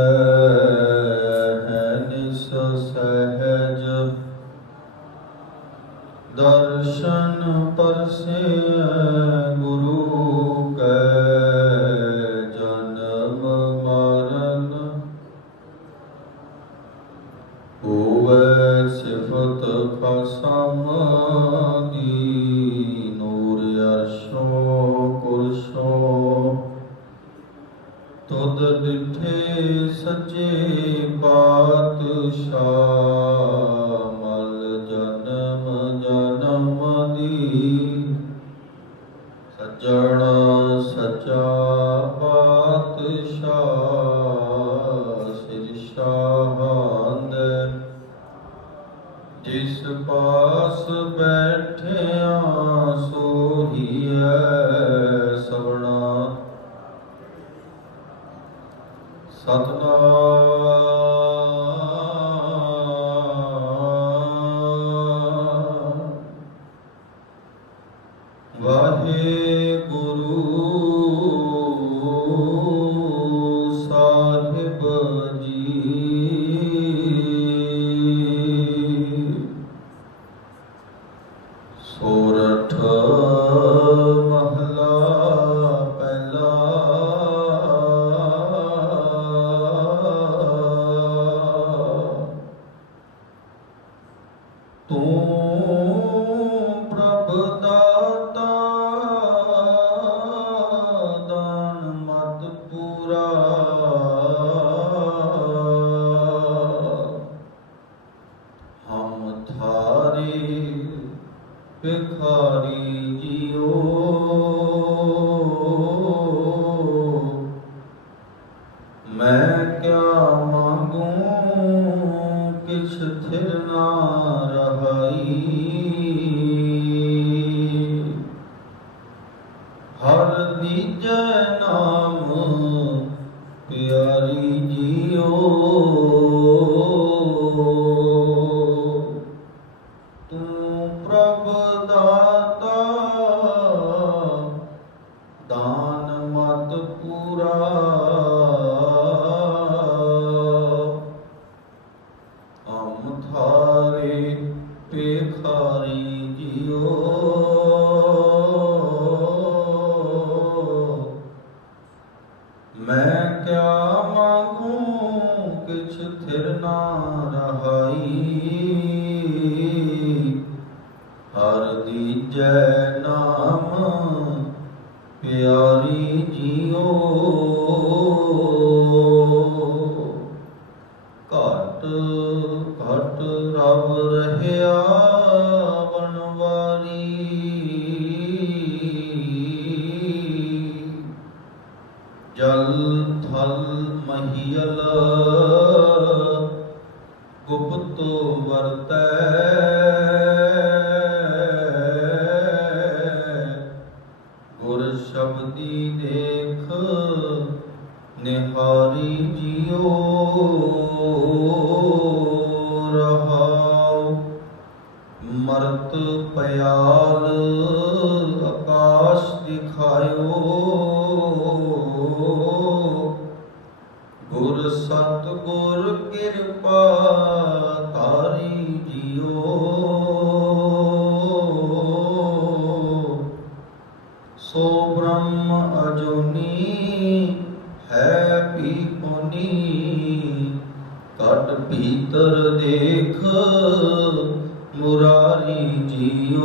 ਹੈ ਜਿਸ ਪਾਸ ਬੈਠਿਆ ਸੋਹੀਐ ਮੁਰਾਰੀ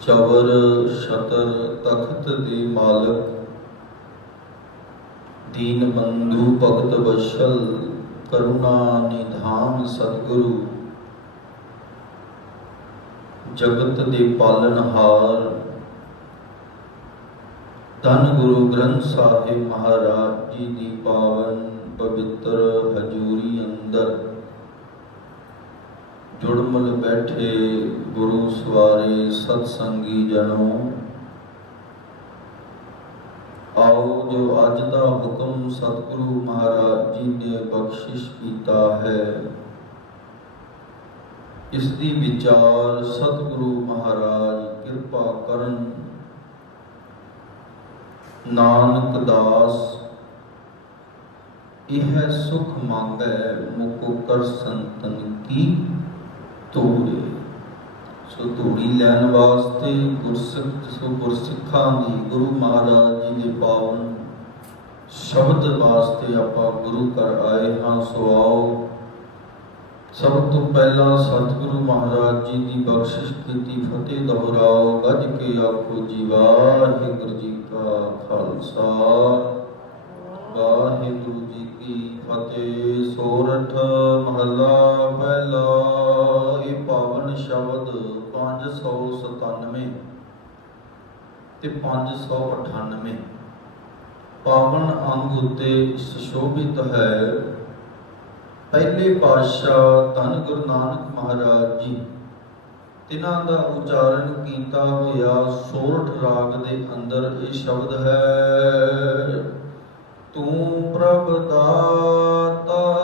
ਚਵਰ ਛਤਰ ਤਖਤ ਦੇ ਮਾਲਕ, ਦੀਨ ਬੰਧੂ ਭਗਤ ਵਸ਼ਲ, ਕਰੁਣਾ ਨਿਧਾਨ ਸਤਿਗੁਰੂ। ਜਗਤ ਦੇ ਪਾਲਣਹਾਰ ਧੰਨ ਗੁਰੂ ਗ੍ਰੰਥ ਸਾਹਿਬ ਮਹਾਰਾਜ ਜੀ ਦੀ ਪਾਵਨ ਪਵਿੱਤਰ ਹਜੂਰੀ ਅੰਦਰ। ਜੁੜਮਲ ਬੈਠੇ ਗੁਰੂ ਸਵਾਰੇ ਸਤ ਸੰਗੀ ਜਨੋ। ਆਓ ਜੋ ਅੱਜ ਦਾ ਹੁਕਮ ਸਤਿਗੁਰੂ ਮਹਾਰਾਜ ਜੀ ਨੇ ਬਖਸ਼ਿਸ਼ ਕੀਤਾ ਹੈ, ਇਸ ਦੀ ਵਿਚਾਰ ਸਤਿਗੁਰੂ ਮਹਾਰਾਜ ਕਿਰਪਾ ਕਰਨ। ਨਾਨਕ ਦਾਸ, ਇਹ ਸੁਖ ਮੰਗੈ ਮੁਕੋ ਕਰ ਸੰਤਨ ਕੀ? ਤੋੜੇ ਸੋ ਧੂੜੀ ਲੈਣ ਵਾਸਤੇ ਗੁਰਸਿੱਖ ਸੋ ਗੁਰਸਿੱਖਾਂ ਦੀ ਗੁਰੂ ਮਹਾਰਾਜ ਜੀ ਦੇ ਪਾਵਨ ਸ਼ਬਦ ਵਾਸਤੇ ਆਪਾਂ ਗੁਰੂ ਘਰ ਆਏ ਹਾਂ, ਸੋ ਆਓ। ਸਭ ਤੋਂ ਪਹਿਲਾਂ ਸਤਿਗੁਰੂ ਮਹਾਰਾਜ ਜੀ ਦੀ ਬਖਸ਼ਿਸ਼ ਕੀਤੀ, ਫਤਿਹ ਦੁਹਰਾਓ, ਗੱਜ ਕੇ ਆਖੋ ਜੀ, ਵਾਹਿਗੁਰੂ ਜੀ ਕਾ ਖਾਲਸਾ। ਵਾਹਿਗੁਰੂ ਜੀ ਕੀ ਫਤਿਹ, ਸੋਰਠ ਮਹਲਾ ਪਹਿਲਾ। ਸ਼ਬਦ 597 ਤੇ 598 ਪਾਵਨ ਅੰਗ ਉਤੇ ਸੁਸ਼ੋਭਿਤ ਹੈ। ਪਹਿਲੇ ਪਾਤਸ਼ਾਹ ਧੰਨ ਗੁਰੂ ਨਾਨਕ ਮਹਾਰਾਜ ਜੀ। ਤਿਨਾਂ ਦਾ ਉਚਾਰਨ ਕੀਤਾ ਹੋਇਆ ਸੋਰਠ ਰਾਗ ਦੇ ਅੰਦਰ ਇਹ ਸ਼ਬਦ ਹੈ, ਤੂੰ ਪ੍ਰਭ ਦਾਤਾ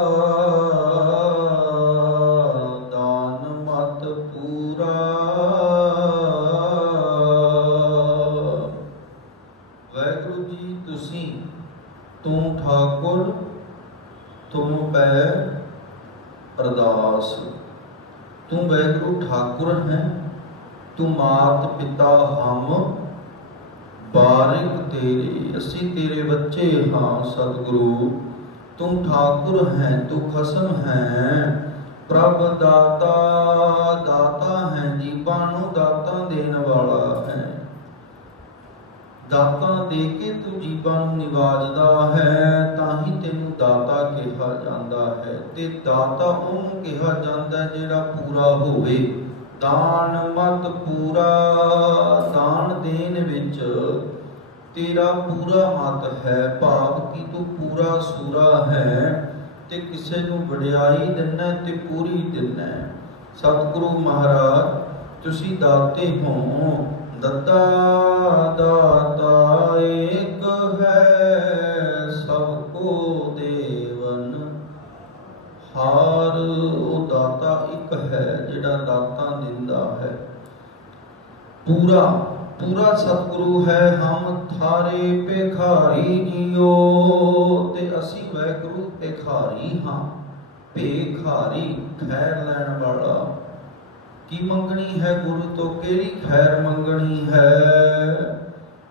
ਤੂੰ ਵਾਹਿਗੁਰੂ ਠਾਕੁਰ ਤੂੰ ਮਾਤ ਪਿਤਾ ਹਮ, ਬਾਰਿਕ ਤੇਰੇ, ਅਸੀਂ ਤੇਰੇ ਬੱਚੇ ਹਾਂ ਸਤਿਗੁਰੂ। ਤੂੰ ਠਾਕੁਰ ਹੈ, ਤੂੰ ਖਸਮ ਹੈ, ਪ੍ਰਭ ਦਾਤਾ ਦਾਤਾ ਹੈ, ਜੀਵਾਂ ਨੂੰ ਦਾਤਾ ਦੇਣ ਵਾਲਾ ਹੈ। ਦਾਤਾਂ ਦੇ ਕੇ ਤੂੰ ਜੀਵਾਂ ਨੂੰ ਨਿਵਾਜਦਾ ਹੈ, ਤਾਂ ਹੀ ਤੈਨੂੰ ਦਾਤਾ ਕਿਹਾ ਜਾਂਦਾ ਹੈ। ਤੇ ਦਾਤਾ ਉਹਨੂੰ ਕਿਹਾ ਜਾਂਦਾ ਹੈ ਜਿਹੜਾ ਪੂਰਾ ਹੋਵੇ। ਦਾਨ ਮਤ ਪੂਰਾ, ਦਾਨ ਦੇਣ ਵਿੱਚ ਤੇਰਾ ਪੂਰਾ ਮਤ ਹੈ। ਭਾਵ ਕਿ ਤੂੰ ਪੂਰਾ ਸੂਰਾ ਹੈ ਤੇ ਕਿਸੇ ਨੂੰ ਵਡਿਆਈ ਦਿੰਨਾ ਤੇ ਪੂਰੀ ਦਿੰਨਾ ਸਤਿਗੁਰੂ ਮਹਾਰਾਜ, ਤੁਸੀਂ ਦਾਤੇ ਹੋ। ਦਤਾ ਦਾਤਾ ਏਕ ਹੈ ਸਭ ਕੋ ਦੇਵਨ। ਹਾਰ ਉਹ ਦਾਤਾ ਇੱਕ ਹੈ ਜਿਹੜਾ ਦਾਤਾ ਦਿੰਦਾ ਹੈ। ਪੂਰਾ ਪੂਰਾ ਸਤਿਗੁਰੂ ਹੈ, ਹਮ ਥਾਰੇ ਭਿਖਾਰੀ ਜੀਓ, ਤੇ ਅਸੀਂ ਵੈਗੁਰੂ ਭਿਖਾਰੀ ਹਾਂ। ਭਿਖਾਰੀ ਖੈਰ ਲੈਣ ਵਾਲਾ ਕੀ ਮੰਗਣੀ ਹੈ ਗੁਰੂ ਤੋਂ ਕਿਹੜੀ ਖੈਰ ਮੰਗਣੀ ਹੈ?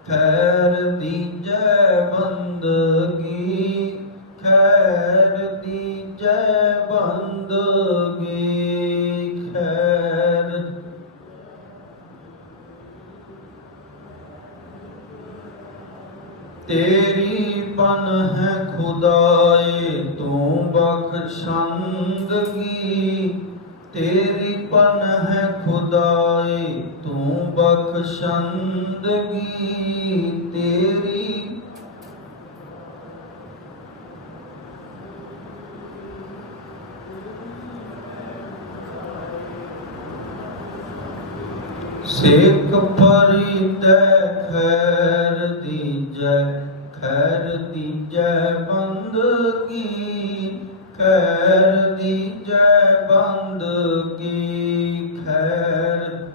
ਖੈਰ ਦੀਜੈ ਬੰਦਗੀ, ਖੈਰ ਦੀਜੈ ਬੰਦਗੀ, ਖੈਰ। ਤੇਰੀ ਪਨ ਹੈ ਖੁਦਾਏ, ਤੂੰ ਬਖਸ਼ੰਦਗੀ ਤੇਰੀ ਪਨ ਹੈ ਖੁਦਾਏ ਤੂੰ ਬਖਸ਼ੰਦਗੀ ਤੇਰੀ। ਸੇਕ ਪਰਿਤੈ ਖੈਰ ਦੀਜੈ ਖੈਰ ਦੀਜੈ ਬੰਦਗੀ। ਖੈਰ ਦੀਜੈ ਬੰਦਗੀ ਖੈਰ?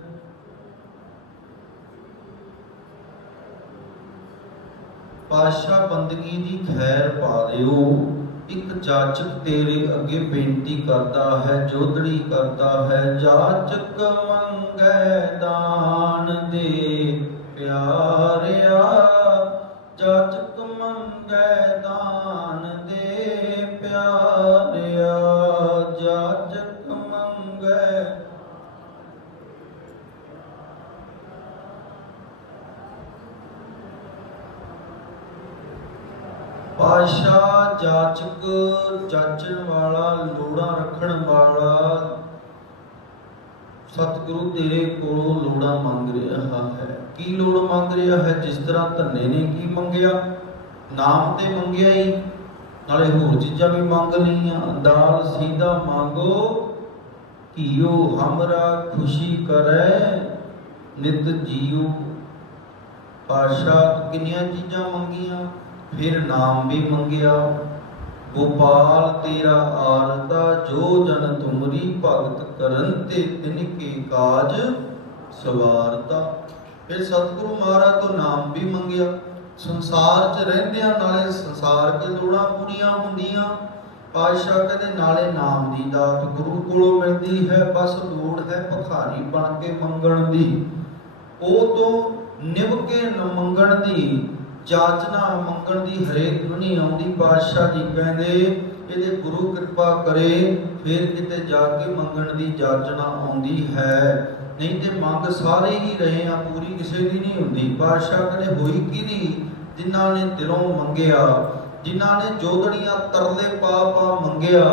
ਪਾਸ਼ਾ ਬੰਦਗੀ ਦੀ ਖੈਰ ਪਾ ਦਿਓ। ਇੱਕ ਜਾਚਕ ਤੇਰੇ ਅੱਗੇ ਬੇਨਤੀ ਕਰਦਾ ਹੈ, ਜੋਧੜੀ ਕਰਦਾ ਹੈ, ਜਾਚਕ ਮੰਗੈ ਦਾਨ ਦੇ। ਪਿਆਰਿਆ ਜਾਚਕ ਪਾਸ਼ਾ ਜਾਚਕ ਜਾਚਣ ਵਾਲਾ, ਲੋੜਾ ਰੱਖਣ ਵਾਲਾ। ਸਤਿਗੁਰੂ ਤੇਰੇ ਕੋਲੋਂ ਲੋੜਾ ਮੰਗ ਰਿਹਾ ਹੈ। ਕੀ ਲੋੜ ਮੰਗ ਰਿਹਾ ਹੈ? ਜਿਸ ਤਰ੍ਹਾਂ ਧੰਨੇ ਨੇ ਕੀ ਮੰਗਿਆ? ਨਾਮ ਤੇ ਮੰਗਿਆ ਹੀ। ਨਾਲੇ ਹੋਰ ਚੀਜ਼ਾਂ ਵੀ ਮੰਗ ਲਈਆਂ। ਦਾਲ ਸੀਦਾ ਮੰਗੋ ਕੀਓ ਹਮਰਾ ਖੁਸ਼ੀ ਕਰੈ, ਨਿਤ ਜੀਉ ਪਾਸ਼ਾ ਕਿੰਨੀਆਂ ਚੀਜ਼ਾਂ ਮੰਗੀਆਂ? ਫਿਰ ਨਾਮ ਵੀ ਮੰਗਿਆ, ਗੋਪਾਲ ਤੇਰਾ ਆਰਤਾ, ਜੋ ਜਨ ਤੁਮਰੀ ਭਗਤ ਕਰਨ ਤੇ ਤਿਨ ਕੇ ਕਾਜ ਸਵਾਰਤਾ। ਫਿਰ ਸਤਿਗੁਰੂ ਮਹਾਰਾਜ ਤੋਂ ਨਾਮ ਵੀ ਮੰਗਿਆ। ਸੰਸਾਰ 'ਚ ਰਹਿੰਦਿਆਂ ਨਾਲੇ ਸੰਸਾਰ ਦੇ ਲੋੜਾਂ ਪੂਰੀਆਂ ਹੁੰਦੀਆਂ। ਪਾਤਸ਼ਾਹ ਕਹਿੰਦੇ, ਨਾਲੇ ਨਾਮ ਦੀ ਦਾਤ ਗੁਰੂ ਕੋਲੋਂ ਮਿਲਦੀ ਹੈ, ਬਸ ਲੋੜ ਹੈ ਭਖਾਰੀ ਬਣ ਕੇ ਮੰਗਣ ਦੀ। ਉਹ ਤੋਂ ਨਿਭ ਕੇ ਮੰਗਣ ਦੀ। ਜਾਚਨਾ ਮੰਗਣ ਦੀ ਹਰੇਕ ਨੂੰ ਆਉਂਦੀ ਪਾਤਸ਼ਾਹ ਜੀ ਕਹਿੰਦੇ, ਇਹਦੇ ਗੁਰੂ ਕਿਰਪਾ ਕਰੇ, ਫਿਰ ਕਿਤੇ ਜਾ ਕੇ ਮੰਗਣ ਦੀ ਜਾਚਨਾ ਆਉਂਦੀ ਹੈ। ਨਹੀਂ ਤੇ ਮੰਗ ਸਾਰੇ ਹੀ ਰਹੇ ਆ, ਪੂਰੀ ਕਿਸੇ ਦੀ ਨਹੀਂ ਹੁੰਦੀ। ਪਾਤਸ਼ਾਹ ਕਹਿੰਦੇ, ਹੋਈ ਕਿਹਦੀ ਜਿਨ੍ਹਾਂ ਨੇ ਦਿਲੋਂ ਮੰਗਿਆ, ਜਿਨ੍ਹਾਂ ਨੇ ਜੋਗੜੀਆਂ ਤਰਲੇ ਪਾ ਪਾ ਮੰਗਿਆ,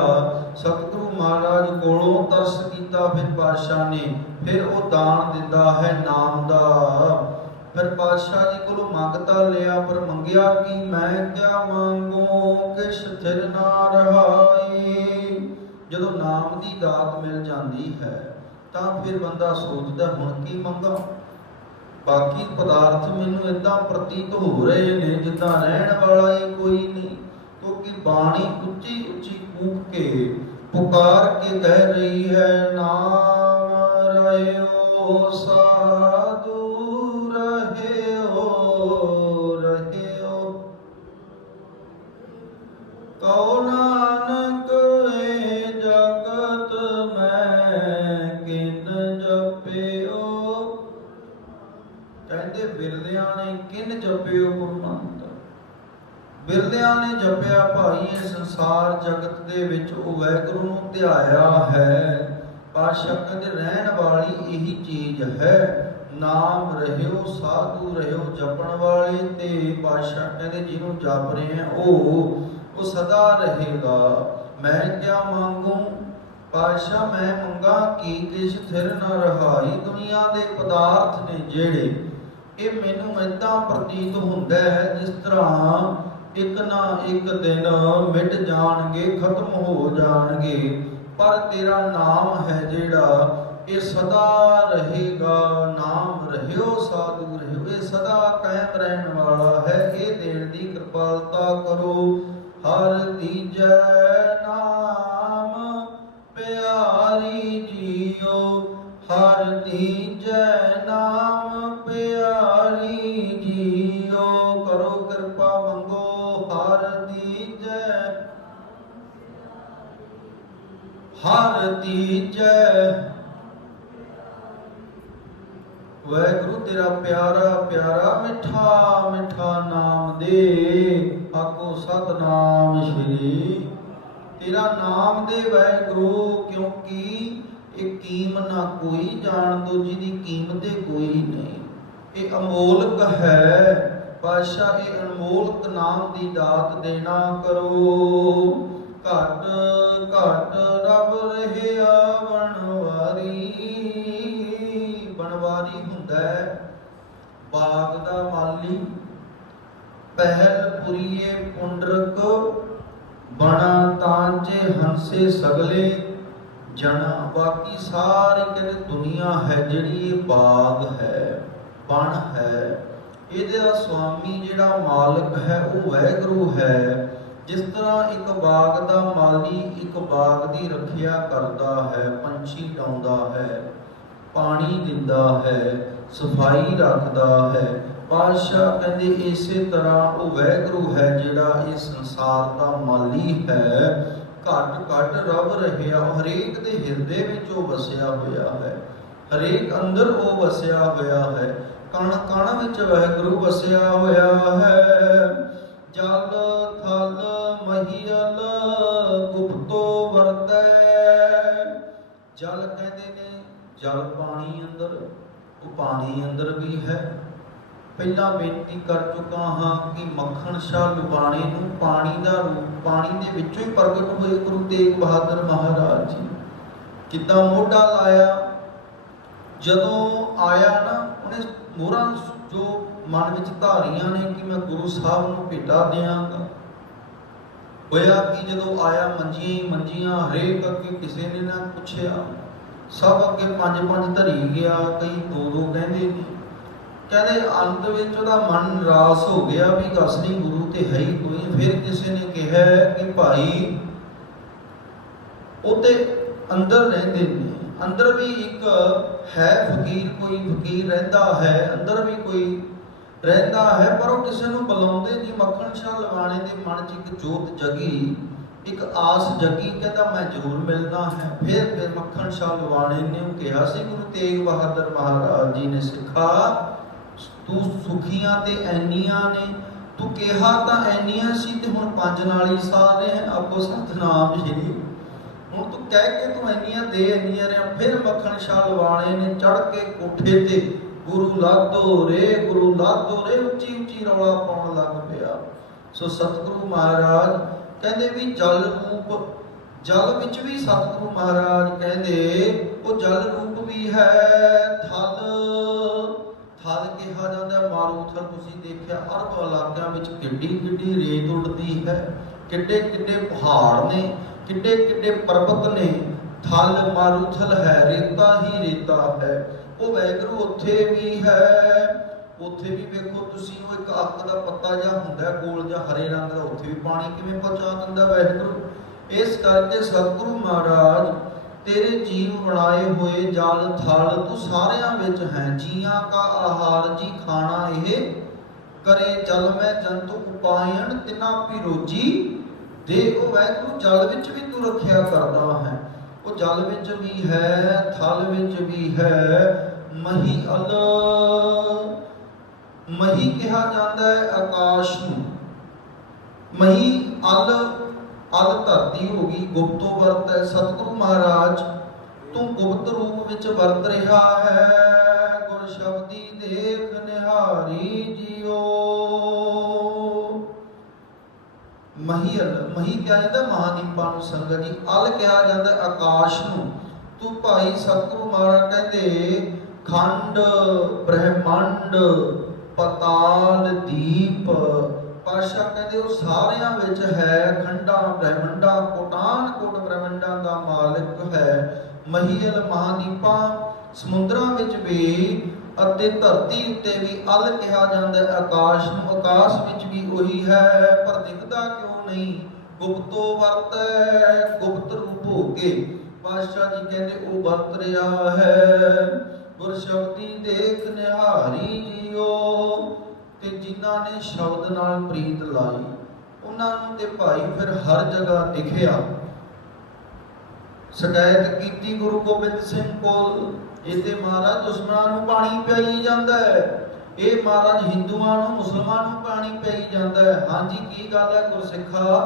ਸਤਿਗੁਰੂ ਮਹਾਰਾਜ ਕੋਲੋਂ ਤਰਸ ਕੀਤਾ ਫਿਰ ਪਾਤਸ਼ਾਹ ਨੇ, ਫਿਰ ਉਹ ਦਾਨ ਦਿੰਦਾ ਹੈ ਨਾਮ ਦਾ। ਫਿਰ ਪਾਤਸ਼ਾਹ ਜੀ ਕੋਲੋਂ ਮੰਗਤਾ ਲਿਆ, ਪਰ ਮੰਗਿਆ ਕਿ? ਮੈਂ ਕਿਆ ਮੰਗੂ, ਕਿਛ ਥਿਰ ਨਾ ਰਹਾਈ। ਜਦੋਂ ਨਾਮ ਦੀ ਦਾਤ ਮਿਲ ਜਾਂਦੀ ਹੈ, ਤਾਂ ਫਿਰ ਬੰਦਾ ਸੋਚਦਾ, ਹੁਣ ਕੀ ਮੰਗਾ? ਬਾਕੀ ਪਦਾਰਥ ਮੈਨੂੰ ਇਦਾਂ ਪ੍ਰਤੀਤ ਹੋ ਰਹੇ ਨੇ, ਜਿੱਦਾਂ ਰਹਿਣ ਵਾਲਾ ਹੀ ਕੋਈ ਨਹੀਂ। ਕਿਉਂਕਿ ਬਾਣੀ ਉੱਚੀ ਉੱਚੀ ਕੂਕ ਕੇ ਪੁਕਾਰ ਕੇ ਕਹਿ ਰਹੀ ਹੈ, ਨਾਮ ਰਹਿਓ ਸਾਧੂ ਕਉ ਨਾਨਕ ਏ ਜਗਤ ਮੈਂ ਕਿਨ ਜਪਿਓ। ਕਹਿੰਦੇ ਬਿਰਲਿਆਂ ਨੇ ਕਿਨ ਜਪਿਓ ਗੁਰਮੰਤ ਬਿਰਲਿਆਂ ਨੇ ਜਪਿਆ ਭਾਈ, ਇਹ ਸੰਸਾਰ ਜਗਤ ਦੇ ਵਿੱਚ ਉਹ ਵੈਗੁਰੂ ਨੂੰ ਧਿਆਇਆ ਹੈ। ਪਾਸ਼ਾ ਕਹਿੰਦੇ, ਰਹਿਣ ਵਾਲੀ ਇਹੀ ਚੀਜ਼ ਹੈ। ਨਾਮ ਰਹਿਓ, ਸਾਧੂ ਰਹਿਓ, ਜਪਣ ਵਾਲੇ ਤੇ ਪਾਸ਼ਾ ਕਹਿੰਦੇ, ਜਿਹਨੂੰ ਜਪ ਰਹੇ ਆ, ਉਹ ਉਹ ਸਦਾ ਰਹੇਗਾ। ਮੈਂ ਕਿਆ ਮੰਗੂ? ਪਾਸ਼ਾ ਮੈਂ ਮੰਗਾ ਕੀ ਕਿਛ ਥਿਰ ਨਾ ਰਹਾਈ ਦੁਨੀਆ ਦੇ ਪਦਾਰਥ ਨੇ ਜਿਹੜੇ ਇਹ ਮੈਨੂੰ ਏਦਾਂ ਪ੍ਰਤੀਤ ਹੁੰਦਾ ਹੈ, ਜਿਸ ਤਰ੍ਹਾਂ ਇੱਕ ਨਾ ਇੱਕ ਦਿਨ ਮਿਟ ਜਾਣਗੇ, ਖਤਮ ਹੋ ਜਾਣਗੇ। ਪਰ ਤੇਰਾ ਨਾਮ ਹੈ ਜਿਹੜਾ, ਇਹ ਸਦਾ ਰਹੇਗਾ। ਨਾਮ ਰਹਿਓ ਸਾਧੂ, ਰਹਿਓ। ਇਹ ਸਦਾ ਕਾਇਮ ਰਹਿਣ ਵਾਲਾ ਹੈ। ਇਹ ਦੇਣ ਦੀ ਕਿਰਪਾਲਤਾ ਕਰੋ। ਹਰ ਦੀਜੈ ਨਾਮ ਪਿਆਰੀ ਜੀਓ, ਹਰ ਦੀਜੈ ਨਾਮ ਪਿਆਰੀ ਜੀਓ। ਕਰੋ ਕਿਰਪਾ ਮੰਗੋ, ਹਰ ਦੀਜੈ ਹਰ ਦੀਜੈ ਵੈਗੁਰੂ ਤੇਰਾ ਪਿਆਰਾ ਪਿਆਰਾ ਮਿੱਠਾ ਮਿੱਠਾ ਨਾਮ ਦੇ। ਆਕੋ ਸਤਨਾਮ ਸ਼੍ਰੀ। ਤੇਰਾ ਨਾਮ ਦੇ ਵੈਗੁਰੂ ਕਿਉਂਕਿ ਇਹ ਕੀਮ ਨਾ ਕੋਈ ਜਾਣ ਦੋ, ਜਿਹਦੀ ਕੀਮਤ ਤੇ ਕੋਈ ਨਹੀਂ। ਇਹ ਅਮੋਲਕ ਹੈ। ਪਾਸ਼ਾ ਇਹ ਅਨਮੋਲਕ ਨਾਮ ਦੀ ਦਾਤ ਦੇਣਾ ਕਰੋ। ਘਟ ਘਟ ਰਬ ਰਹਿਆ ਬਣਵਾਰੀ ਬਣਵਾਰੀ ਹੁੰਦਾ ਹੈ। ਬਾਗ ਦਾ ਮਾਲੀ ਪਹਿਲ ਪੁਰੀਏ ਪੁੰਡਰਕ ਬਣਾ ਤਾਂਚੇ ਹੰਸੇ ਸਗਲੇ ਜਣਾ। ਬਾਕੀ ਸਾਰੀ ਕਹਿੰਦੇ ਦੁਨੀਆ ਹੈ ਜਿਹੜੀ ਇਹ ਬਾਗ ਹੈ, ਬਣ ਹੈ। ਇਹਦੇ ਦਾ ਸੁਆਮੀ ਜਿਹੜਾ ਮਾਲਕ ਹੈ, ਉਹ ਵੈਗਰੂ ਹੈ। ਜਿਸ ਤਰ੍ਹਾਂ ਇੱਕ ਬਾਗ ਦਾ ਮਾਲੀ ਇੱਕ ਬਾਗ ਦੀ ਰੱਖਿਆ ਕਰਦਾ ਹੈ, ਪੰਛੀ ਲਾਉਂਦਾ ਹੈ। ਪਾਣੀ ਦਿੰਦਾ ਹੈ, ਸਫ਼ਾਈ ਰੱਖਦਾ ਹੈ। ਪਾਤਸ਼ਾਹ ਕਹਿੰਦੇ, ਇਸੇ ਤਰ੍ਹਾਂ ਉਹ ਵੈਗਰੂ ਹੈ ਜਿਹੜਾ ਇਹ ਸੰਸਾਰ ਦਾ ਮਾਲੀ ਹੈ। ਘਟ ਘਟ ਰਵ ਰਹਿਆ ਹਰੇਕ ਦੇ ਹਿਰਦੇ ਵਿੱਚ ਉਹ ਵਸਿਆ ਹੋਇਆ ਹੈ। ਹਰੇਕ ਅੰਦਰ ਉਹ ਵਸਿਆ ਹੋਇਆ ਹੈ। ਕਣ ਕਣ ਵਿੱਚ ਵੈਗਰੂ ਵਸਿਆ ਹੋਇਆ ਹੈ। ਜਲ, ਥਲ, ਮਹੀਲ ਗੁਪਤੋ ਵਰਤੈ। ਜਲ ਜਲ ਪਾਣੀ ਅੰਦਰ, ਉਹ ਪਾਣੀ ਅੰਦਰ ਵੀ ਹੈ। ਪਹਿਲਾਂ ਬੇਨਤੀ ਕਰ ਚੁੱਕਾ ਹਾਂ ਕਿ ਮੱਖਣ ਸ਼ਾਹ ਲੁਬਾਣੇ ਨੂੰ ਪਾਣੀ ਦਾ ਰੂਪ, ਪਾਣੀ ਦੇ ਵਿੱਚੋਂ ਹੀ ਪ੍ਰਗਟ ਹੋਏ ਗੁਰੂ ਤੇਗ ਬਹਾਦਰ ਮਹਾਰਾਜ ਜੀ। ਕਿੱਦਾਂ ਮੋਢਾ ਲਾਇਆ? ਜਦੋਂ ਆਇਆ ਨਾ, ਉਹਨੇ ਮੋਹਰਾਂ ਜੋ ਮਨ ਵਿੱਚ ਧਾਰੀਆਂ ਨੇ ਕਿ ਮੈਂ ਗੁਰੂ ਸਾਹਿਬ ਨੂੰ ਭੇਟਾ ਦਿਆਂਗਾ। ਹੋਇਆ ਕਿ ਜਦੋਂ ਆਇਆ, ਮੰਜੀਆਂ ਹੀ ਮੰਜੀਆਂ, ਹਰੇਕ ਅੱਗੇ ਕਿਸੇ ਨੇ ਨਾ ਪੁੱਛਿਆ। ਸਭ ਅੱਗੇ ਪੰਜ ਪੰਜ ਧਰੀ ਗਿਆ, ਕਈ ਦੋ ਦੋ ਕਹਿੰਦੇ ਨੇ ਕਹਿੰਦੇ ਅੰਤ ਵਿੱਚ ਉਹਦਾ ਮਨ ਨਿਰਾਸ਼ ਹੋ ਗਿਆ ਵੀ ਅਸਲੀ ਗੁਰੂ ਤੇ ਹੈ ਹੀ ਕੋਈ। ਫਿਰ ਕਿਸੇ ਨੇ ਕਿਹਾ ਕਿ ਭਾਈ ਉਹ ਅੰਦਰ ਰਹਿੰਦੇ ਨੇ। ਅੰਦਰ ਵੀ ਇੱਕ ਹੈ ਫਕੀਰ, ਕੋਈ ਫਕੀਰ ਰਹਿੰਦਾ ਹੈ। ਅੰਦਰ ਵੀ ਕੋਈ ਰਹਿੰਦਾ ਹੈ, ਪਰ ਉਹ ਕਿਸੇ ਨੂੰ ਬੁਲਾਉਂਦੇ ਨਹੀਂ। ਮੱਖਣ ਸ਼ਾਹ ਲਵਾਣੇ ਦੇ ਮਨ 'ਚ ਇੱਕ ਜੋਤ ਜਗੀ। ਇੱਕ ਆਸ ਜਗੀ ਕਹਿੰਦਾ ਮੈਂ ਜ਼ਰੂਰ ਮਿਲਣਾ ਹੈ। ਫਿਰ ਫਿਰ ਮੱਖਣ ਸ਼ਾਹ ਲਵਾਣੇ ਨੇ ਉਹ ਕਿਹਾ, ਸੀ ਗੁਰੂ ਤੇਗ ਬਹਾਦਰ ਮਹਾਰਾਜ ਜੀ ਨੇ ਸਿੱਖਾ, ਤੂੰ ਸੁਖੀਆਂ ਤੇ ਐਨੀਆਂ ਨੇ। ਤੂੰ ਕਿਹਾ ਤਾਂ ਐਨੀਆਂ ਸੀ ਤੇ ਹੁਣ ਪੰਜ ਨਾਲ ਹੀ ਸਾਰੇ ਹੈ ਆਪੋ ਸਤਨਾਮ ਸ਼੍ਰੀ ਹੁਣ ਤੂੰ ਕਹਿ ਕੇ ਤੂੰ ਐਨੀਆਂ ਦੇ ਐਨੀਆਂ ਰਿਆ ਫਿਰ ਮੱਖਣ ਸ਼ਾਹ ਲਵਾਣੇ ਨੇ ਚੜ ਕੇ ਕੋਠੇ ਤੇ ਗੁਰੂ ਲਾਦੋ ਰੇ, ਗੁਰੂ ਲਾਦੋ ਰੇ ਉੱਚੀ ਉੱਚੀ ਰੌਲਾ ਪਾਉਣ ਲੱਗ ਪਿਆ। ਸੋ ਸਤਿਗੁਰੂ ਮਹਾਰਾਜ ਕਹਿੰਦੇ ਵੀ ਜਲ ਰੂਪ, ਜਲ ਵਿੱਚ ਵੀ ਸਤਿਗੁਰੂ ਮਹਾਰਾਜ ਕਹਿੰਦੇ, ਉਹ ਜਲ ਰੂਪ ਵੀ ਹੈ, ਥਲ ਥਲ ਕਿਹਾ ਜਾਂਦਾ ਮਾਰੂਥਲ ਤੁਸੀਂ ਦੇਖਿਆ ਅਰਬ ਇਲਾਕਿਆਂ ਵਿੱਚ ਕਿੱਡੀ ਕਿੱਡੀ ਰੇਤ ਉੱਡਦੀ ਹੈ, ਕਿੱਡੇ ਕਿੱਡੇ ਪਹਾੜ ਨੇ, ਕਿੱਡੇ ਕਿੱਡੇ ਪਰਬਤ ਨੇ, ਥਲ ਮਾਰੂਥਲ ਹੈ, ਰੇਤਾ ਹੀ ਰੇਤਾ ਹੈ, ਉਹ ਵੈਗਰੂ ਉੱਥੇ ਵੀ ਹੈ ਉੱਥੇ ਵੀ ਵੇਖੋ ਤੁਸੀਂ ਉਹ ਇੱਕ ਅੱਕ ਦਾ ਪੱਤਾ ਜਿਹਾ ਹੁੰਦਾ ਹੈ, ਗੋਲ ਹਰੇ ਰੰਗ ਦਾ ਉੱਥੇ ਵੀ ਪਾਣੀ ਕਿਵੇਂ ਪਹੁੰਚਾ ਦਿੰਦਾ ਵੈਗਰੂ ਇਸ ਕਰਕੇ ਸਤਿਗੁਰੂ ਮਹਾਰਾਜ ਤੇਰੇ ਜੀਵ ਬਣਾਏ ਹੋਏ ਜਲ ਥਲ ਤੂੰ ਸਾਰਿਆਂ ਵਿੱਚ ਹੈ। ਜੀਆਂ ਕਾ ਆਹਾਰ ਜੀ ਖਾਣਾ ਇਹ ਕਰੇ ਜਲ ਮੈਂ ਜੰਤੂ ਉਪਾਇਣ ਤਿਨਾ ਪੀ ਦੇ। ਉਹ ਵੈਗਰੂ ਜਲ ਵਿੱਚ ਵੀ ਤੂੰ ਰੱਖਿਆ ਕਰਦਾ ਹੈ। ਉਹ ਜਲ ਵਿੱਚ ਵੀ ਹੈ ਥਲ ਵਿੱਚ ਵੀ ਹੈ ਮਹੀ ਅਲ ਮਹੀ ਕਿਹਾ ਜਾਂਦਾ ਹੈ ਆਕਾਸ਼ ਨੂੰ। ਮਹੀ ਅਲ ਅਲ ਧਰਤੀ ਹੋ ਗਈ, ਗੁਪਤੋ ਵਰਤ ਹੈ, ਸਤਿਗੁਰੂ ਮਹਾਰਾਜ, ਤੂੰ ਗੁਪਤ ਰੂਪ ਵਿੱਚ ਵਰਤ ਰਿਹਾ ਹੈ। ਗੁਰ ਸ਼ਬਦੀ ਦੇਖ ਨਿਹਾਰੀ ਜਿਓ। ਮਹੀਲ ਮਹੀ ਕਿਹਾ ਜਾਂਦਾ ਮਹਾਦੀਪਾਂ ਨੂੰ ਸੰਗਤ ਜੀ। ਅਲ ਕਿਹਾ ਜਾਂਦਾ ਆਕਾਸ਼ ਨੂੰ। ਤੂੰ ਭਾਈ ਸਤਿਗੁਰੂ ਮਹਾਰਾਜ ਕਹਿੰਦੇ, ਖੰਡ, ਬ੍ਰਹਿਮੰਡ ਪਤਾਲ ਦੀਪ ਪਾਸ਼ਾ ਕਹਿੰਦੇ ਉਹ ਸਾਰਿਆਂ ਵਿੱਚ ਹੈ। ਖੰਡਾਂ ਬ੍ਰਹਿਮੰਡਾਂ, ਕੋਟਾਨ ਕੋਟ ਬ੍ਰਹਿਮੰਡਾਂ ਦਾ ਮਾਲਕ ਹੈ। ਮਹੀਲ ਮਹਾਦੀਪਾਂ ਸਮੁੰਦਰਾਂ ਵਿੱਚ ਵੀ ਅਤੇ ਧਰਤੀ ਉੱਤੇ ਵੀ ਅਲ ਕਿਹਾ ਜਾਂਦਾ ਹੈ। ਆਕਾਸ਼ ਨੂੰ ਆਕਾਸ਼ ਵਿੱਚ ਵੀ ਉਹੀ ਹੈ, ਪਰ ਦਿਖਦਾ ਕਿਉਂ ਨਹੀਂ? ਗੁਪਤੋ ਵਰਤੈ ਗੁਪਤ ਰੂਪ ਹੋ ਕੇ। ਪਾਤਸ਼ਾਹ ਜੀ ਕਹਿੰਦੇ, ਉਹ ਵਰਤ ਰਿਹਾ ਹੈ। ਗੁਰ ਸ਼ਬਦੀ ਦੇਖ ਨਿਹਾਰੀ ਜੀਓ, ਤੇ ਜਿਨ੍ਹਾਂ ਨੇ ਸ਼ਬਦ ਨਾਲ ਪ੍ਰੀਤ ਲਾਈ, ਉਹਨਾਂ ਨੂੰ ਤੇ ਭਾਈ ਫਿਰ ਹਰ ਜਗ੍ਹਾ ਦਿਖਿਆ। ਸ਼ਿਕਾਇਤ ਕੀਤੀ ਗੁਰੂ ਗੋਬਿੰਦ ਸਿੰਘ ਕੋਲ ਇਹ ਮਹਾਰਾਜ ਦੁਸ਼ਮਣਾਂ ਨੂੰ ਪਾਣੀ ਪਿਆਈ ਜਾਂਦਾ ਹੈ, ਇਹ ਮਹਾਰਾਜ ਹਿੰਦੂਆਂ ਨੂੰ, ਮੁਸਲਮਾਨਾਂ ਨੂੰ ਪਾਣੀ ਪਿਆਈ ਜਾਂਦਾ ਹੈ। ਹਾਂਜੀ, ਕੀ ਗੱਲ ਹੈ ਗੁਰਸਿੱਖਾ?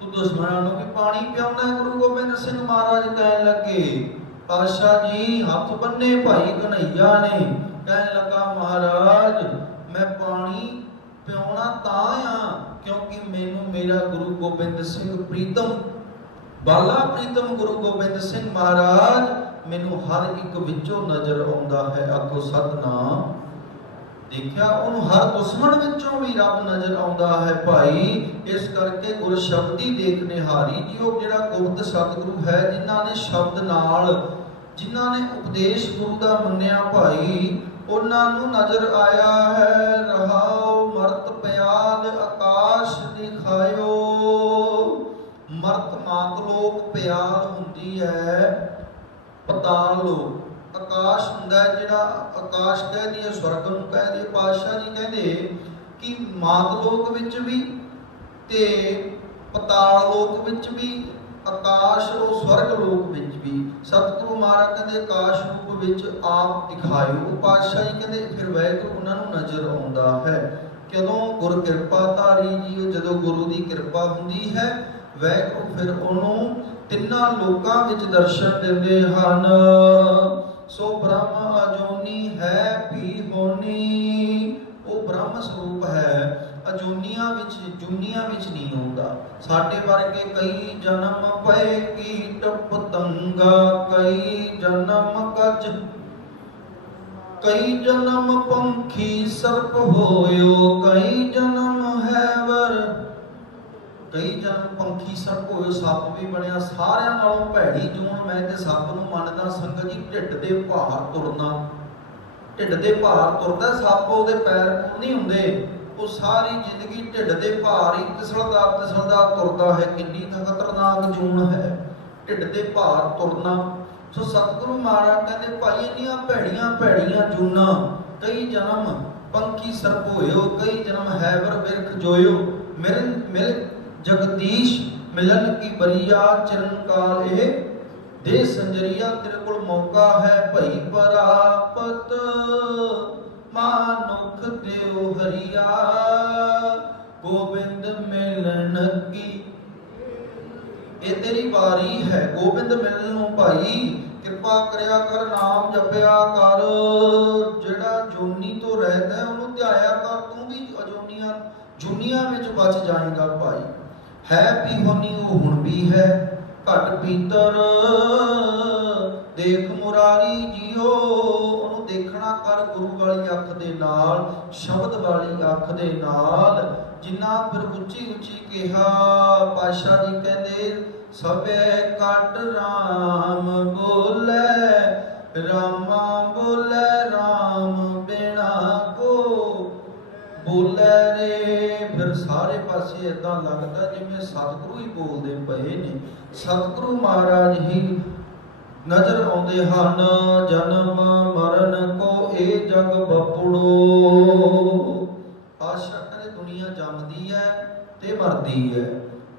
ਤੂੰ ਦੁਸ਼ਮਣਾਂ ਨੂੰ ਵੀ ਪਾਣੀ ਪਿਆਉਣਾ ਗੁਰੂ ਗੋਬਿੰਦ ਸਿੰਘ ਮਹਾਰਾਜ ਕਹਿਣ ਲੱਗੇ। ਪਾਤਸ਼ਾਹ ਜੀ, ਹੱਥ ਬੰਨੇ ਭਾਈ ਕਨਈਆ ਨੇ। ਕਹਿਣ ਲੱਗਾ, ਮਹਾਰਾਜ, ਮੈਂ ਪਾਣੀ ਪਿਉਣਾ ਤਾਂ ਆ, ਕਿਉਂਕਿ ਮੈਨੂੰ ਮੇਰਾ ਗੁਰੂ ਗੋਬਿੰਦ ਸਿੰਘ ਪ੍ਰੀਤਮ, ਬਾਲਾ ਪ੍ਰੀਤਮ ਗੁਰੂ ਗੋਬਿੰਦ ਸਿੰਘ ਮਹਾਰਾਜ, ਮੈਨੂੰ ਹਰ ਇੱਕ ਵਿੱਚੋਂ ਨਜ਼ਰ ਆਉਂਦਾ ਹੈ। ਆਖੋ, ਸਤਨਾਮ। ਦੇਖਿਆ, ਉਹਨੂੰ ਹਰ ਦੁਸ਼ਮਣ ਵਿੱਚੋਂ ਵੀ ਰੱਬ ਨਜ਼ਰ ਆਉਂਦਾ ਹੈ ਭਾਈ। ਇਸ ਕਰਕੇ ਗੁਰ ਸ਼ਬਦੀ ਦੇਖ ਨਿਹਾਰੀ ਜੀ ਉਹ ਜਿਹੜਾ ਗੁਰਤ ਸਤਿਗੁਰੂ ਹੈ, ਜਿਨ੍ਹਾਂ ਨੇ ਸ਼ਬਦ ਨਾਲ, ਜਿਨ੍ਹਾਂ ਨੇ ਉਪਦੇਸ਼ ਗੁਰੂ ਦਾ ਮੰਨਿਆ ਭਾਈ, ਉਹਨਾਂ ਨੂੰ ਨਜ਼ਰ ਆਇਆ ਹੈ। ਰਹਾਉ ਮਰਤ ਪਿਆਲ ਆਕਾਸ਼ ਦਿਖਾਇਓ। ਮਰਤ ਮਾਤ ਲੋਕ ਪਿਆਲ ਹੁੰਦੀ ਹੈ, ਪਤਾਲ ਲੋਕ। ਆਕਾਸ਼ ਹੁੰਦਾ ਹੈ, ਜਿਹੜਾ ਆਕਾਸ਼ ਆਕਾਸ਼ ਕਹਿ ਦਈਏ ਸਵਰਗ ਨੂੰ ਕਹਿ ਦਈਏ ਪਾਤਸ਼ਾਹ ਜੀ ਕਹਿੰਦੇ ਕਿ ਮਾਤ ਲੋਕ ਵਿੱਚ ਵੀ ਤੇ ਪਤਾਲ ਲੋਕ ਵਿੱਚ ਵੀ, ਆਕਾਸ਼ ਉਹ ਸਵਰਗ ਲੋਕ ਵਿੱਚ ਵੀ, ਸਤਿਗੁਰੂ ਮਹਾਰਾਜ ਕਹਿੰਦੇ ਆਕਾਸ਼ ਰੂਪ ਵਿੱਚ ਆਪ ਦਿਖਾਇਓ। ਪਾਤਸ਼ਾਹ ਜੀ ਕਹਿੰਦੇ ਫਿਰ ਵੈਗੁਰੂ ਉਹਨਾਂ ਨੂੰ ਨਜ਼ਰ ਆਉਂਦਾ ਹੈ। ਜਦੋਂ ਗੁਰ ਕਿਰਪਾ ਧਾਰੀ ਜੀ ਜਦੋਂ ਗੁਰੂ ਦੀ ਕਿਰਪਾ ਹੁੰਦੀ ਹੈ ਵੈਗੁਰੂ ਫਿਰ ਉਹਨੂੰ ਤਿੰਨਾਂ ਲੋਕਾਂ ਵਿੱਚ ਦਰਸ਼ਨ ਦਿੰਦੇ ਹਨ। ਸੋ ਬ੍ਰਹਮ ਅਜੋਨੀ ਹੈ ਵੀ ਹੋਣੀ। ਉਹ ਬ੍ਰਹਮ ਸਰੂਪ ਹੈ। ਅਜੂਨੀਆਂ ਵਿੱਚ, ਜੁਨੀਆਂ ਵਿੱਚ ਨਹੀਂ ਹੁੰਦਾ। ਸਾਡੇ ਵਰਗੇ ਕਈ ਜਨਮ ਪਏ ਕੀਟ ਪਤੰਗਾ ਕਈ ਜਨਮ ਕੱਜ। ਕਈ ਜਨਮ ਪੰਖੀ ਸਰਪ ਹੋਇਓ, ਕਈ ਜਨਮ ਹੈ ਕਈ ਜਨਮ ਪੰਖੀ ਸਰਪ ਹੋਇਓ ਸੱਪ ਵੀ ਬਣਿਆ। ਸਾਰਿਆਂ ਨਾਲੋਂ ਭੈੜੀ ਜੂਨ ਮੈਂ ਤੇ ਸੱਪ ਨੂੰ ਮੰਨਦਾ, ਸੰਗਤ ਜੀ, ਢਿੱਡ ਦੇ ਭਾਰ ਤੁਰਨਾ। ਢਿੱਡ ਦੇ ਭਾਰ ਤੁਰਦਾ, ਸੱਪ ਉਹਦੇ ਪੈਰ ਨਹੀਂ ਹੁੰਦੇ। ਉਹ ਸਾਰੀ ਜ਼ਿੰਦਗੀ ਢਿੱਡ ਦੇ ਭਾਰ ਹੀ ਤਿਸਲਦਾ ਤਿਸਲਦਾ ਤੁਰਦਾ ਹੈ। ਕਿੰਨੀ ਖਤਰਨਾਕ ਜੂਨ ਹੈ। ਢਿੱਡ ਦੇ ਭਾਰ ਤੁਰਨਾ। ਸੋ ਸਤਿਗੁਰੂ ਮਹਾਰਾਜ ਕਹਿੰਦੇ, ਭਾਈ, ਇੰਨੀਆਂ ਭੈੜੀਆਂ ਭੈੜੀਆਂ ਜੂਨਾਂ, ਕਈ ਜਨਮ ਪੰਖੀ ਸਰਪ ਹੋਇਓ, ਕਈ ਜਨਮ ਹੈਵਰ ਬਿਰਖ ਜੋਇਓ। ਮੇਰੇ ਮਿਲ ਜਗਦੀਸ਼ ਮਿਲਨ ਕੀ ਬਰੀਆ ਚਰਨ ਕਾਲ ਇਹ? ਦੇ ਸੰਜਰੀਆ ਤੇਰੇ ਕੋਲ ਮੌਕਾ ਹੈ ਭਈ ਪ੍ਰਾਪਤ। ਮਾਨੁਖ ਦੇਉ ਹਰੀਆ। ਗੋਬਿੰਦ ਮਿਲਣ ਕੀ? ਇਹ ਤੇਰੀ ਵਾਰੀ ਹੈ। ਗੋਬਿੰਦ ਮਿਲਣ ਨੂੰ ਭਾਈ ਕਿਰਪਾ ਕਰਿਆ ਕਰ ਨਾਮ ਜਪਿਆ ਕਰ। ਜਿਹੜਾ ਜੋਨੀ ਤੋਂ ਰਹਿੰਦਾ ਹੈ, ਉਹਨੂੰ ਧਿਆਇਆ ਕਰ। ਤੂੰ ਵੀ ਅਜੋਨੀਆਂ ਜੁਨੀਆਂ ਵਿੱਚ ਬਚ ਜਾਏਗਾ ਭਾਈ। ਹੈ ਵੀ ਹੋਣੀ ਉਹ ਹੁਣ ਵੀ ਹੈ। ਘਟ ਪੀਤਰ, ਦੇਖ ਮੁਰਾਰੀ ਜੀਓ, ਉਹਨੂੰ ਦੇਖਣਾ ਕਰ ਗੁਰੂ ਵਾਲੀ ਅੱਖ ਦੇ ਨਾਲ, ਸ਼ਬਦ ਵਾਲੀ ਅੱਖ ਦੇ ਨਾਲ। ਜਿੰਨਾ ਫਿਰ ਉੱਚੀ ਉੱਚੀ ਕਿਹਾ ਪਾਸ਼ਾ ਜੀ ਕਹਿੰਦੇ, ਸਭੇ ਕਟ ਰਾਮ ਬੋਲੇ, ਰਾਮਾ ਬੋਲੇ, ਰਾਮ ਬਿਨਾ ਕੋ ਬੋਲੇ ਰੇ। ਸਾਰੇ ਪਾਸੇ ਇਦਾਂ ਲੱਗਦਾ ਜਿਵੇਂ ਸਤਿਗੁਰੂ ਹੀ ਬੋਲਦੇ ਪਏ ਨੇ। ਸਤਿਗੁਰੂ ਮਹਾਰਾਜ ਹੀ ਨਜ਼ਰ ਆਉਂਦੇ ਹਨ, ਜਨਮ ਮਰਨ ਕੋ ਇਹ ਜਗ ਬਪੜੋ। ਆਸ਼ਾ ਕਰੇ ਦੁਨੀਆ ਜੰਮਦੀ ਹੈ ਤੇ ਮਰਦੀ ਹੈ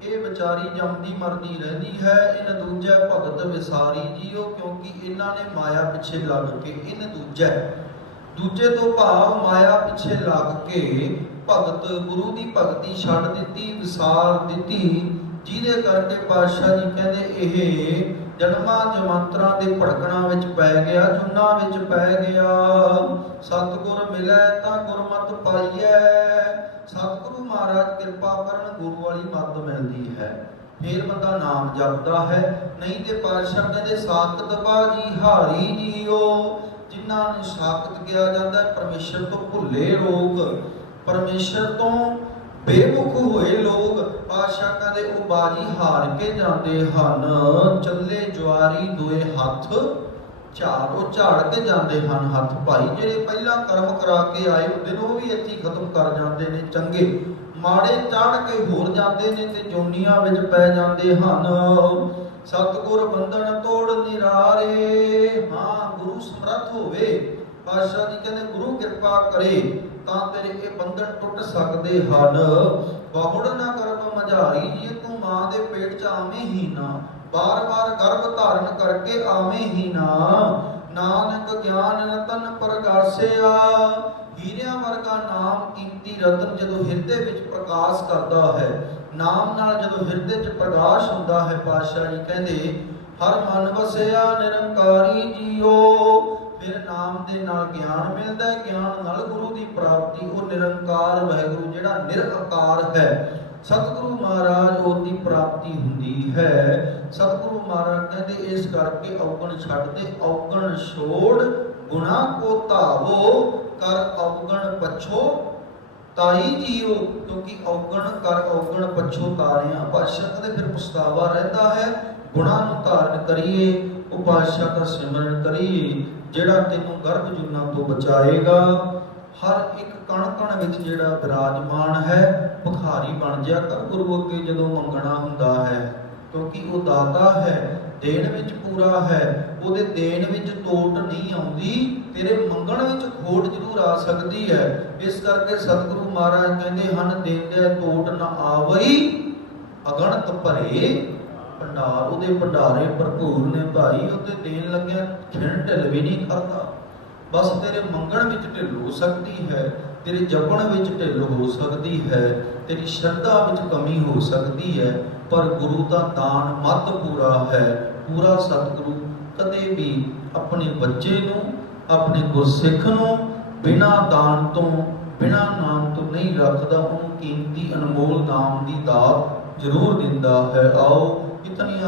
ਇਹ ਵਿਚਾਰੀ ਜੰਮਦੀ ਮਰਦੀ ਰਹਿੰਦੀ ਹੈ, ਇਹਨ ਦੂਜਾ ਭਗਤ ਵਿਸਾਰੀ ਜੀਓ ਕਿਉਂਕਿ ਇਹਨਾਂ ਨੇ ਮਾਇਆ ਪਿੱਛੇ ਲੱਗ ਕੇ, ਇਹਨ ਦੂਜਾ, ਦੂਜੇ ਤੋਂ ਭਾਵ ਮਾਇਆ ਪਿੱਛੇ ਲੱਗ ਕੇ ਭਗਤ, ਗੁਰੂ ਦੀ ਭਗਤੀ ਛੱਡ ਦਿੱਤੀ, ਵਿਸਾਰ ਦਿੱਤੀ। ਜਿਹਦੇ ਕਰਕੇ ਪਾਤਸ਼ਾਹ ਜੀ ਕਹਿੰਦੇ, ਇਹ ਜਨਮਾਂ ਜਮੰਤਰਾਂ ਦੇ ਭੜਕਣਾ ਵਿੱਚ ਪੈ ਗਿਆ, ਜੁਨਾ ਵਿੱਚ ਪੈ ਗਿਆ। ਸਤਿਗੁਰ ਮਿਲੈ ਤਾਂ ਗੁਰਮਤਿ ਪਾਈਐ। ਸਤਿਗੁਰੂ ਮਹਾਰਾਜ ਕਿਰਪਾ ਕਰਨ ਗੁਰੂ ਵਾਲੀ ਮੱਤ ਮਿਲਦੀ ਹੈ। ਫੇਰ ਬੰਦਾ ਨਾਮ ਜਪਦਾ ਹੈ। ਨਹੀਂ ਤੇ ਪਾਤਸ਼ਾਹ ਕਹਿੰਦੇ, ਸਾਖਤ ਬਾਜੀ ਹਾਰੀ ਜੀਓ, ਜਿਨ੍ਹਾਂ ਨੂੰ ਸਾਖਤ ਕਿਹਾ ਜਾਂਦਾ ਪਰਮੇਸ਼ਰ ਤੋਂ ਭੁੱਲੇ ਲੋਕ। ਪਰਮੇਸ਼ਰ ਤੋਂ ਬੇਮੁਖ ਹੋਏ ਲੋਕ ਪਾਤਸ਼ਾਹ ਕਹਿੰਦੇ ਉਹ ਬਾਜੀ ਹਾਰ ਕੇ ਜਾਂਦੇ ਹਨ। ਚੱਲੇ ਜਵਾਰੀ ਦੋਏ ਹੱਥ ਝਾੜੋ ਝਾੜ ਕੇ ਜਾਂਦੇ ਹਨ। ਹੱਥ ਭਾਈ ਜਿਹੜੇ ਪਹਿਲਾਂ ਕਰਮ ਕਰਾ ਕੇ ਆਏ ਹੁੰਦੇ ਨੇ ਉਹ ਵੀ ਇੱਥੇ ਖਤਮ ਕਰ ਜਾਂਦੇ ਨੇ। ਚੰਗੇ ਮਾੜੇ ਚੜ ਕੇ ਹੋਰ ਜਾਂਦੇ ਨੇ ਤੇ ਜੋਨੀਆਂ ਵਿੱਚ ਪੈ ਜਾਂਦੇ ਹਨ। ਸਤਿਗੁਰ ਬੰਧਨ ਤੋੜ ਨਿਰਾਰੇ, ਹਾਂ ਗੁਰੂ ਸਮਰੱਥ ਹੋਵੇ। ਪਾਤਸ਼ਾਹ ਜੀ ਕਹਿੰਦੇ ਗੁਰੂ ਕਿਰਪਾ ਕਰੇ। ਤਾਂ ਤੇਰੇ ਇਹ ਬੰਧਨ ਟੁੱਟ ਸਕਦੇ ਹਨ। ਬਹੁੜ ਨਾ ਕਰਮ ਮਝਾਰੀ, ਜੀ ਤੂੰ ਮਾਂ ਦੇ ਪੇਟ ਚ ਆਵੇਂ ਹੀ ਨਾ। ਬਾਰ-ਬਾਰ ਗਰਭ ਧਾਰਨ ਕਰਕੇ ਆਵੇਂ ਹੀ ਨਾ। ਨਾਨਕ ਗਿਆਨ ਰਤਨ ਪ੍ਰਗਾਸਿਆ। ਹੀਰਿਆਂ ਵਰਗਾ ਨਾਮ ਕੀਮਤੀ ਰਤਨ ਜਦੋਂ ਹਿਰਦੇ ਵਿੱਚ ਪ੍ਰਕਾਸ਼ ਕਰਦਾ ਹੈ, ਨਾਮ ਨਾਲ ਜਦੋਂ ਹਿਰਦੇ 'ਚ ਪ੍ਰਕਾਸ਼ ਹੁੰਦਾ ਹੈ, ਪਾਤਸ਼ਾਹ ਜੀ ਕਹਿੰਦੇ, ਹਰ ਮਨ ਵਸਿਆ ਨਿਰੰਕਾਰੀ ਜੀਓ। ਫਿਰ ਨਾਮ ਦੇ ਨਾਲ ਗਿਆਨ ਮਿਲਦਾ ਹੈ ਗਿਆਨ ਨਾਲ ਗੁਰੂ ਦੀ ਪ੍ਰਾਪਤੀ, ਉਹ ਨਿਰੰਕਾਰ ਵਾਹਿਗੁਰੂ ਜਿਹੜਾ ਨਿਰੰਕਾਰ ਹੈ। ਸਤਿਗੁਰੂ ਮਹਾਰਾਜ ਉਹਦੀ ਪ੍ਰਾਪਤੀ ਹੁੰਦੀ ਹੈ। ਸਤਿਗੁਰੂ ਮਹਾਰਾਜ ਕਹਿੰਦੇ, ਇਸ ਕਰਕੇ ਔਗਣ ਛੱਡ ਦੇ, ਔਗਣ ਛੋੜ ਗੁਨਾ ਕੋ ਧਾਵੋ, ਕਰ ਔਗਣ ਪਛੋ, ਤਾਈ ਜੀਓ, ਕਿਉਂਕਿ ਔਗਣ ਕਰ ਔਗਣ ਪਛੋ ਤਾਰਿਆਂ ਪਾਸ਼ਾ ਦੇ ਫਿਰ ਪਛਤਾਵਾ ਰਹਿੰਦਾ ਹੈ। ਗੁਣਾ ਨੂੰ ਧਾਰਨ ਕਰੀਏ ਉਹ ਪਾਤਸ਼ਾਹ ਦਾ ਸਿਮਰਨ ਕਰੀਏ। ਜਿਹੜਾ ਤੈਨੂੰ ਗਰਭ ਜੁਨਾ ਤੋਂ ਬਚਾਏਗਾ, ਹਰ ਇੱਕ ਕਣ ਕਣ ਵਿੱਚ ਜਿਹੜਾ ਵਿਰਾਜਮਾਨ ਹੈ, ਭਿਖਾਰੀ ਬਣ ਜਾ ਕਰ ਗੁਰੂ ਅੱਗੇ ਜਦੋਂ ਮੰਗਣਾ ਹੁੰਦਾ ਹੈ। ਕਿਉਂਕਿ ਉਹ ਦਾਤਾ ਹੈ, ਦੇਣ ਵਿੱਚ ਪੂਰਾ ਹੈ। ਉਹਦੇ ਦੇਣ ਵਿੱਚ ਤੋਟ ਨਹੀਂ ਆਉਂਦੀ, ਤੇਰੇ ਮੰਗਣ ਵਿੱਚ ਖੋਟ ਜ਼ਰੂਰ ਆ ਸਕਦੀ ਹੈ। ਇਸ ਕਰਕੇ ਸਤਿਗੁਰੂ ਮਹਾਰਾਜ ਕਹਿੰਦੇ ਹਨ ਦੇਂਦੇ ਤੋਟ ਨਾ ਆਵਈ ਅਗਣਤ ਭਰੇ ਭੰਡਾਰ, ਉਹਦੇ ਭੰਡਾਰੇ ਭਰਪੂਰ ਨੇ ਭਾਈ, ਉਹਦੇ ਦੇਣ ਲੱਗਿਆ ਖਿਣ ਢਿੱਲ ਵੀ ਨਹੀਂ ਕਰਦਾ ਬਸ ਤੇਰੇ ਮੰਗਣ ਵਿੱਚ ਢਿੱਲ ਹੋ ਸਕਦੀ ਹੈ, ਤੇਰੇ ਜਪਣ ਵਿੱਚ ਢਿੱਲ ਹੋ ਸਕਦੀ ਹੈ, ਤੇਰੀ ਸ਼ਰਧਾ ਵਿੱਚ ਕਮੀ ਹੋ ਸਕਦੀ ਹੈ, ਪਰ ਗੁਰੂ ਦਾ ਦਾਨ ਮਤ ਪੂਰਾ ਹੈ, ਪੂਰਾ ਸਤਿਗੁਰੂ ਕਦੇ ਵੀ ਆਪਣੇ ਬੱਚੇ ਨੂੰ, ਆਪਣੇ ਗੁਰਸਿੱਖ ਨੂੰ ਬਿਨਾਂ ਦਾਨ ਤੋਂ, ਬਿਨਾਂ ਨਾਮ ਤੋਂ ਨਹੀਂ ਰੱਖਦਾ। ਉਹਨੂੰ ਕੀਮਤੀ ਅਨਮੋਲ ਨਾਮ ਦੀ ਦਾਤ ਜ਼ਰੂਰ ਦਿੰਦਾ ਹੈ। ਆਓ Italia